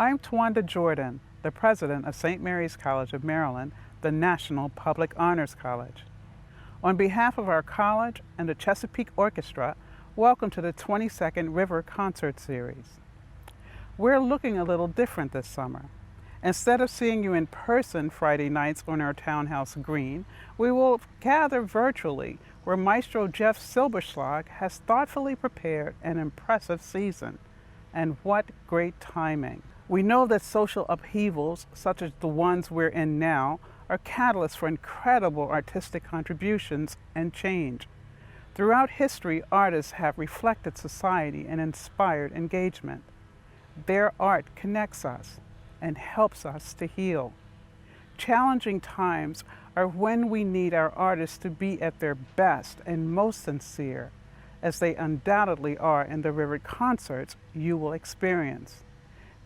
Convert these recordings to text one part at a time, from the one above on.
I'm Tawanda Jordan, the president of St. Mary's College of Maryland, the National Public Honors College. On behalf of our college and the Chesapeake Orchestra, welcome to the 22nd River Concert Series. We're looking a little different this summer. Instead of seeing you in person Friday nights on our townhouse green, we will gather virtually where Maestro Jeff Silberschlag has thoughtfully prepared an impressive season. And what great timing. We know that social upheavals, such as the ones we're in now, are catalysts for incredible artistic contributions and change. Throughout history, artists have reflected society and inspired engagement. Their art connects us and helps us to heal. Challenging times are when we need our artists to be at their best and most sincere, as they undoubtedly are in the River concerts you will experience.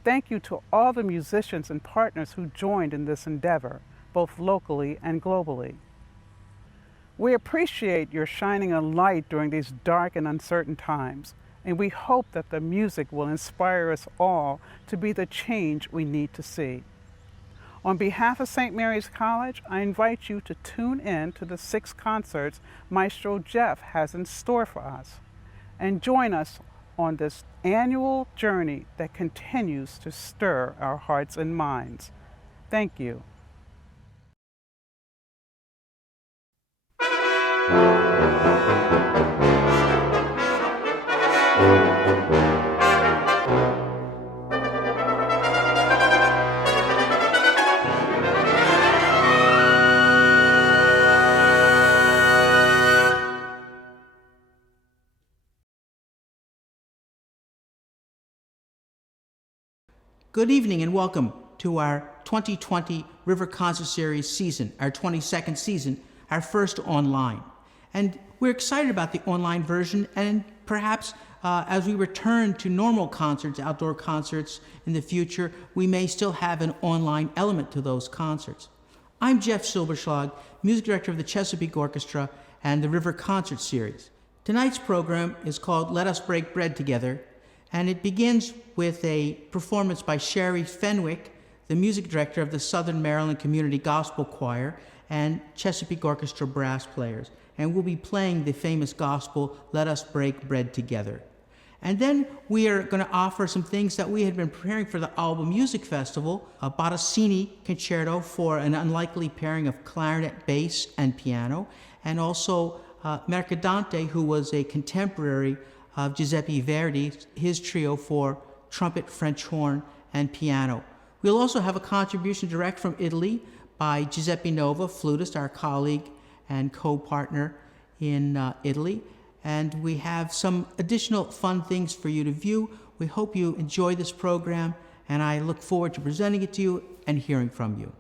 Thank you to all the musicians and partners who joined in this endeavor, both locally and globally. We appreciate your shining a light during these dark and uncertain times, and we hope that the music will inspire us all to be the change we need to see. On behalf of St. Mary's College, I invite you to tune in to the 6 concerts Maestro Jeff has in store for us, and join us on this annual journey that continues to stir our hearts and minds. Thank you. Good evening and welcome to our 2020 River Concert Series season, our 22nd season, our first online. And we're excited about the online version, and perhaps as we return to normal concerts, outdoor concerts in the future, we may still have an online element to those concerts. I'm Jeff Silberschlag, music director of the Chesapeake Orchestra and the River Concert Series. Tonight's program is called Let Us Break Bread Together, and it begins with a performance by Sherri Fenwick, the music director of the Southern Maryland Community Gospel Choir and Chesapeake Orchestra Brass players. And we'll be playing the famous gospel, Let Us Break Bread Together. And then we are going to offer some things that we had been preparing for the Alba Music Festival, a Bottesini concerto for an unlikely pairing of clarinet, bass, and piano, and also Mercadante, who was a contemporary of Giuseppe Verdi, his trio for trumpet, French horn, and piano. We'll also have a contribution direct from Italy by Giuseppe Nova, flutist, our colleague and co-partner in Italy. And we have some additional fun things for you to view. We hope you enjoy this program, and I look forward to presenting it to you and hearing from you.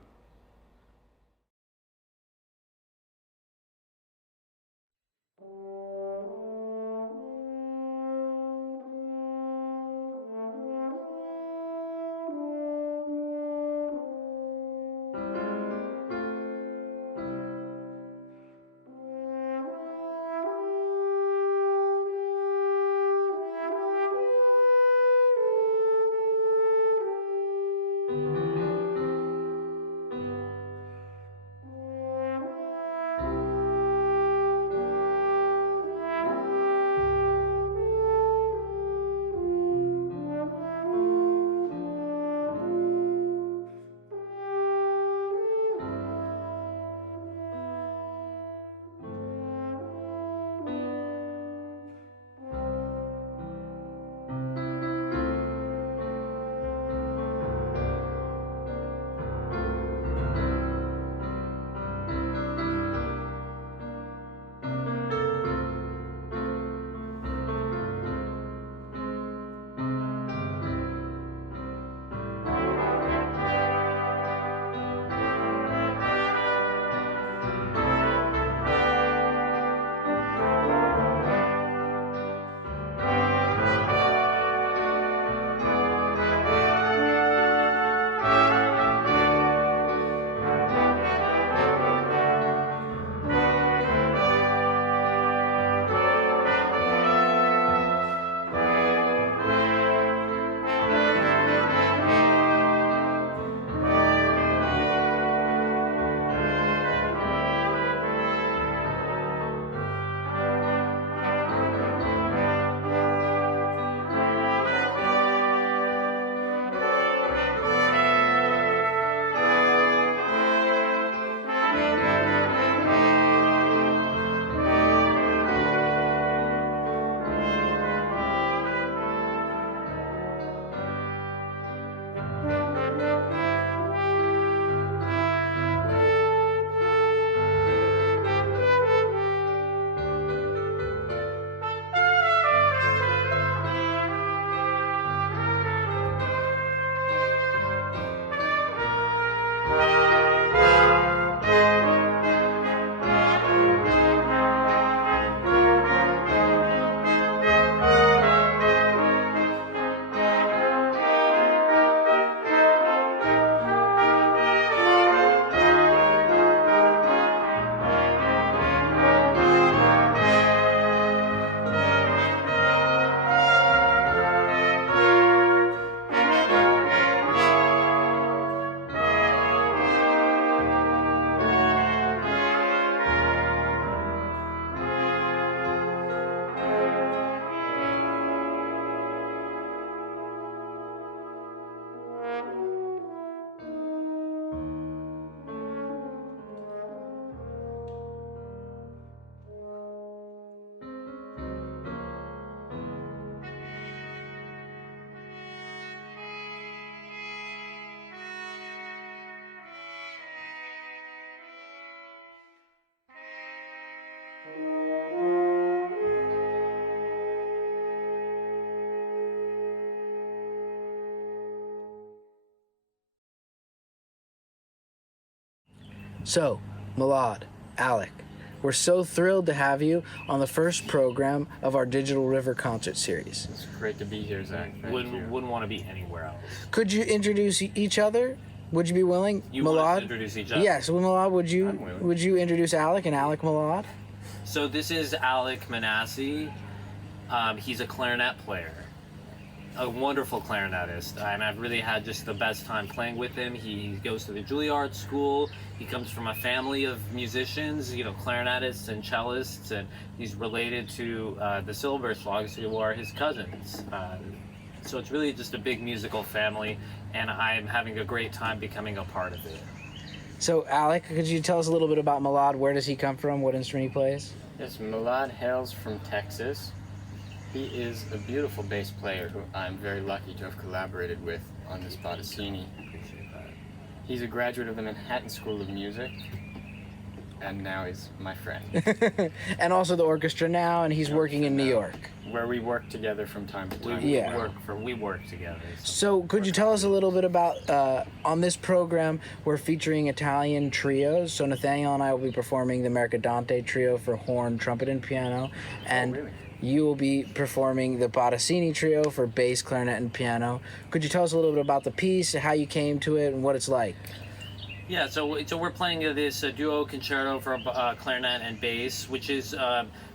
So, Milad, Alec, we're so thrilled to have you on the first program of our Digital River concert series. It's great to be here, Zach. Wouldn't want to be anywhere else. Could you introduce each other? Would you be willing? You want us to introduce each other? Yes, well, Milad, I'm willing. would you introduce Alec and Alec Milad? So this is Alec Mannasse. He's a clarinet player, a wonderful clarinetist, and I've really had just the best time playing with him. He goes to the Juilliard School. He comes from a family of musicians, clarinetists and cellists, and he's related to the Silberschlags, who are his cousins. So it's really just a big musical family, and I'm having a great time becoming a part of it. So, Alec, could you tell us a little bit about Milad? Where does he come from? What instrument he plays? Yes, Milad hails from Texas. He is a beautiful bass player who I'm very lucky to have collaborated with on this Bottesini. He's a graduate of the Manhattan School of Music, and now he's my friend. And also the orchestra now, and he's working in New York. Where we work together from time to time. We work together. So could you tell us a little bit about, on this program, we're featuring Italian trios. So Nathaniel and I will be performing the Mercadante trio for horn, trumpet, and piano. And really? you will be performing the Bottesini trio for bass, clarinet, and piano. Could you tell us a little bit about the piece, how you came to it, and what it's like? Yeah, so we're playing this duo concerto for clarinet and bass, which is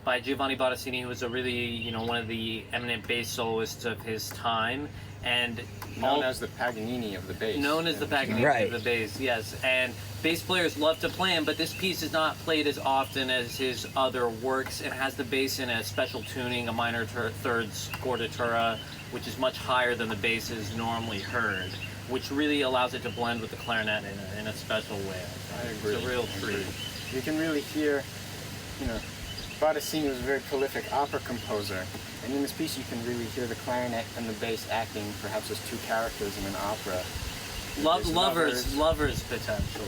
by Giovanni Bottesini, who was a really, one of the eminent bass soloists of his time, and Known as the Paganini of the bass. Known as the Paganini Right. of the bass, yes. And bass players love to play him, but this piece is not played as often as his other works. It has the bass in a special tuning, a minor third scordatura, which is much higher than the bass is normally heard, which really allows it to blend with the clarinet in a special way. I agree. It's a real treat. You can really hear, Bottesini was a very prolific opera composer, and in this piece you can really hear the clarinet and the bass acting perhaps as two characters in an opera. There's Lovers potentially.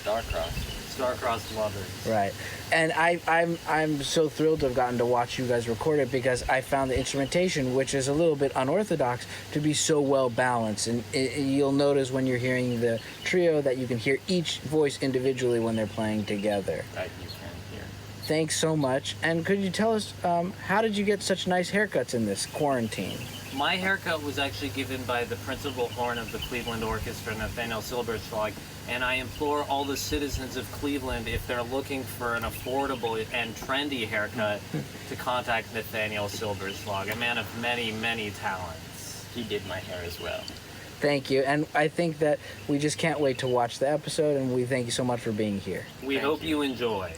Star-crossed lovers. Right. And I'm so thrilled to have gotten to watch you guys record it, because I found the instrumentation, which is a little bit unorthodox, to be so well balanced. And you'll notice when you're hearing the trio that you can hear each voice individually when they're playing together. That you can hear. Thanks so much. And could you tell us, how did you get such nice haircuts in this quarantine? My haircut was actually given by the principal horn of the Cleveland Orchestra, Nathaniel Silberschlag, and I implore all the citizens of Cleveland, if they're looking for an affordable and trendy haircut, to contact Nathaniel Silberschlag, a man of many, many talents. He did my hair as well. Thank you. And I think that we just can't wait to watch the episode, and we thank you so much for being here. We hope you enjoy.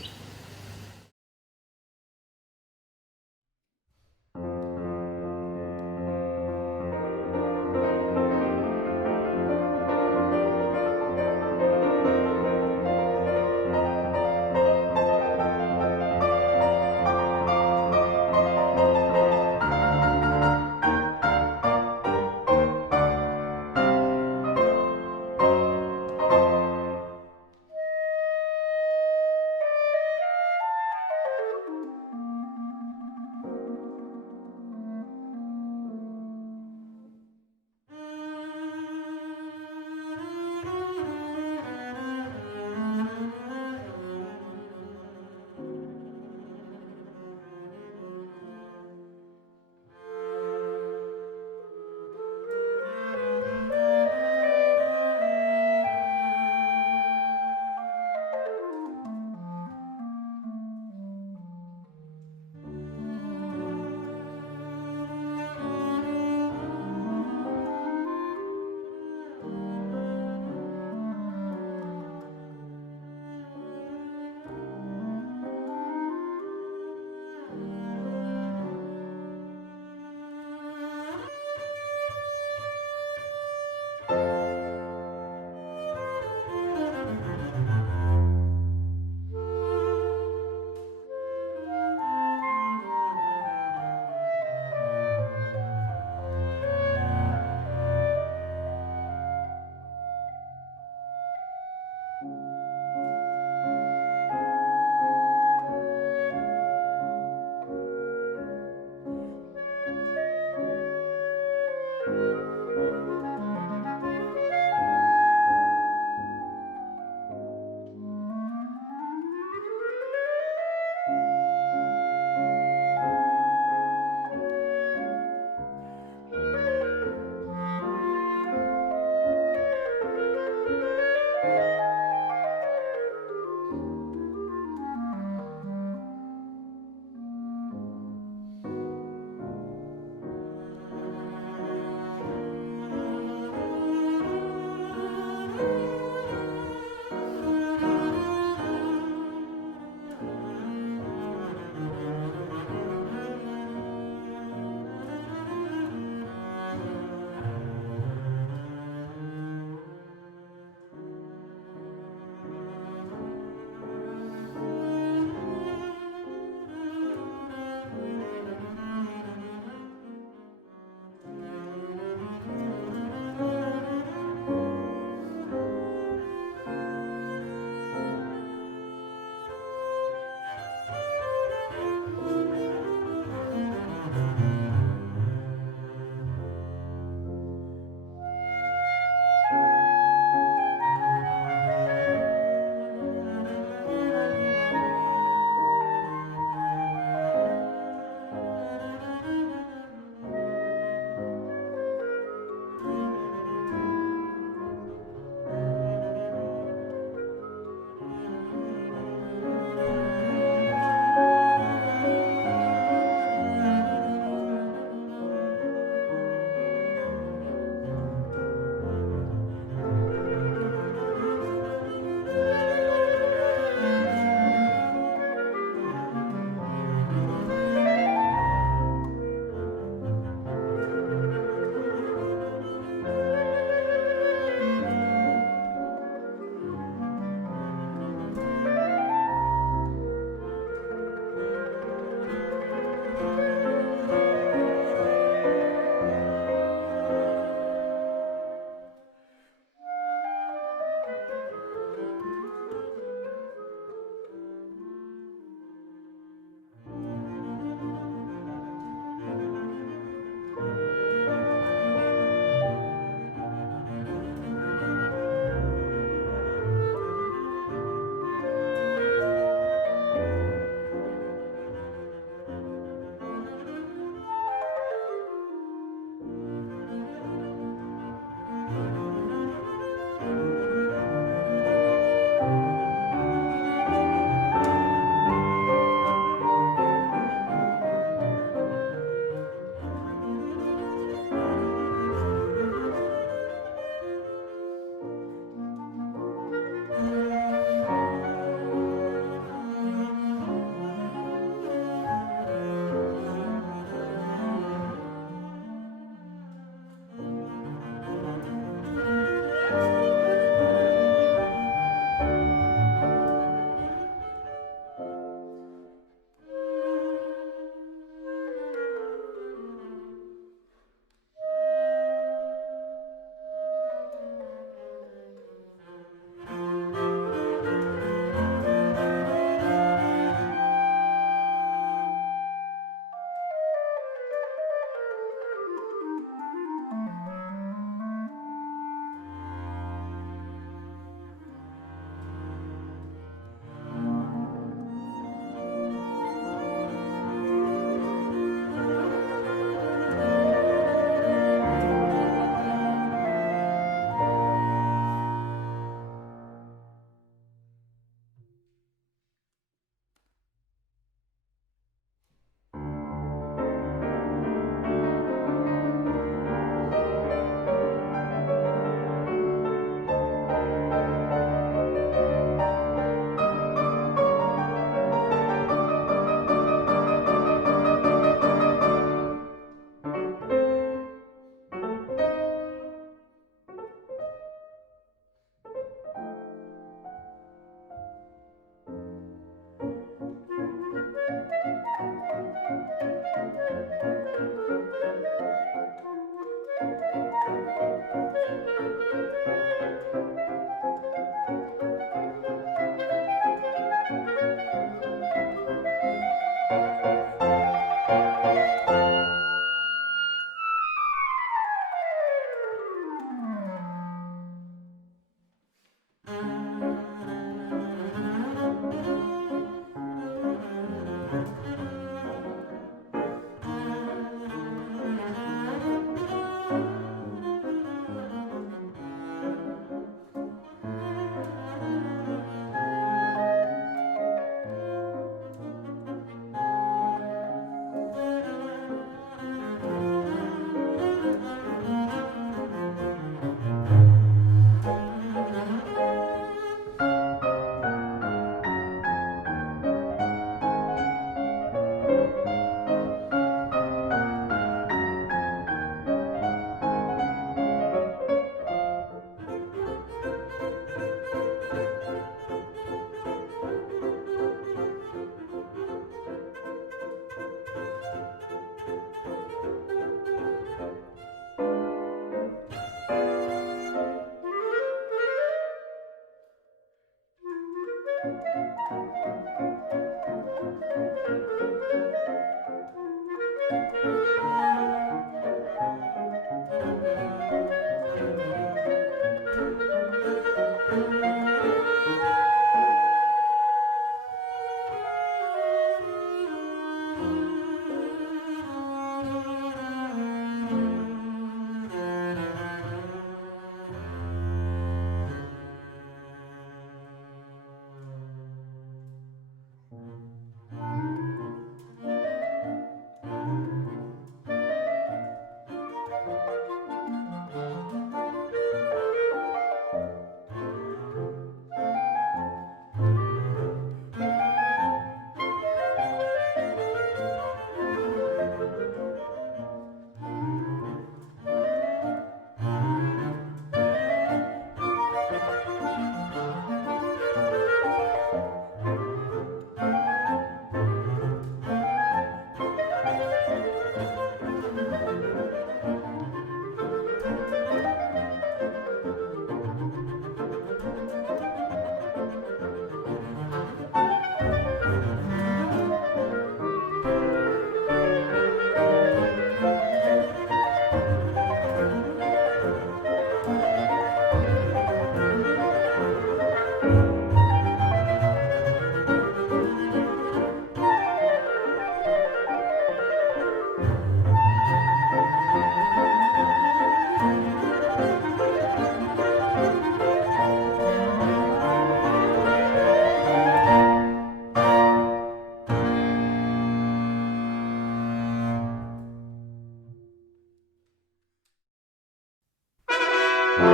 Hello,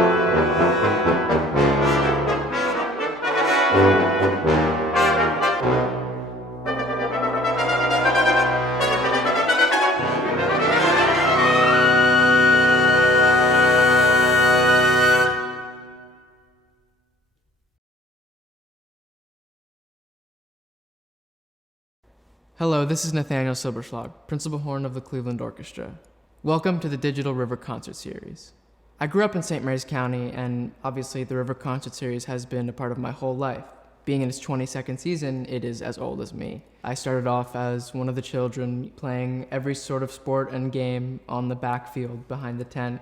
this is Nathaniel Silberschlag, principal horn of the Cleveland Orchestra. Welcome to the Digital River Concert Series. I grew up in St. Mary's County, and obviously the River Concert Series has been a part of my whole life. Being in its 22nd season, it is as old as me. I started off as one of the children playing every sort of sport and game on the backfield behind the tent,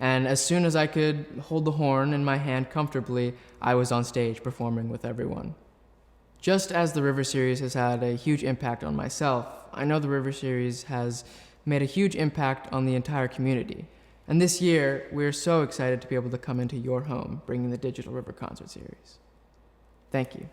and as soon as I could hold the horn in my hand comfortably, I was on stage performing with everyone. Just as the River Series has had a huge impact on myself, I know the River Series has made a huge impact on the entire community. And this year, we're so excited to be able to come into your home, bringing the Digital River Concert Series. Thank you.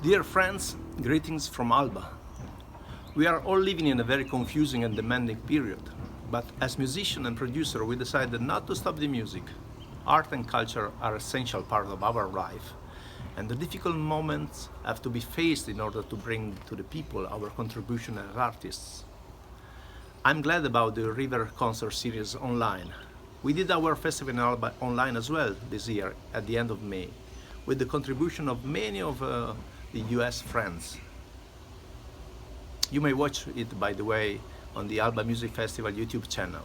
Dear friends, greetings from Alba. We are all living in a very confusing and demanding period, but as musician and producer we decided not to stop the music. Art and culture are essential part of our life, and the difficult moments have to be faced in order to bring to the people our contribution as artists. I'm glad about the River Concert Series online. We did our festival in Alba online as well this year at the end of May, with the contribution of many of the US friends. You may watch it, by the way, on the Alba Music Festival YouTube channel.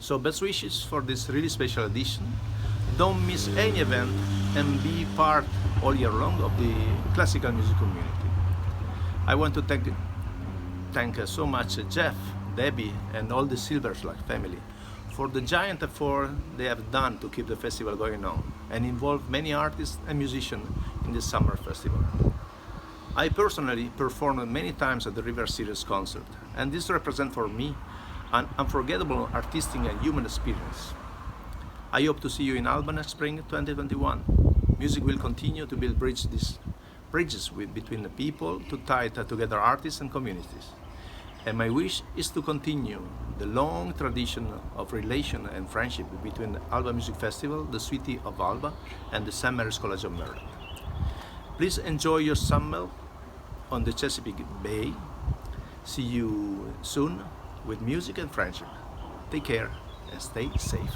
So best wishes for this really special edition. Don't miss any event and be part all year long of the classical music community. I want to thank so much Jeff, Debbie and all the Silberschlag family for the giant effort they have done to keep the festival going on and involve many artists and musicians in the summer festival. I personally performed many times at the River Series concert, and this represents for me an unforgettable artistic and human experience. I hope to see you in Alba next spring 2021. Music will continue to build bridges between the people to tie together artists and communities. And my wish is to continue the long tradition of relation and friendship between the Alba Music Festival, the city of Alba, and the St. Mary's College of Maryland. Please enjoy your summer on the Chesapeake Bay. See you soon with music and friendship. Take care and stay safe.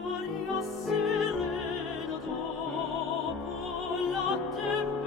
L'aria serena dopo la tempesta.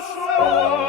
Shalom.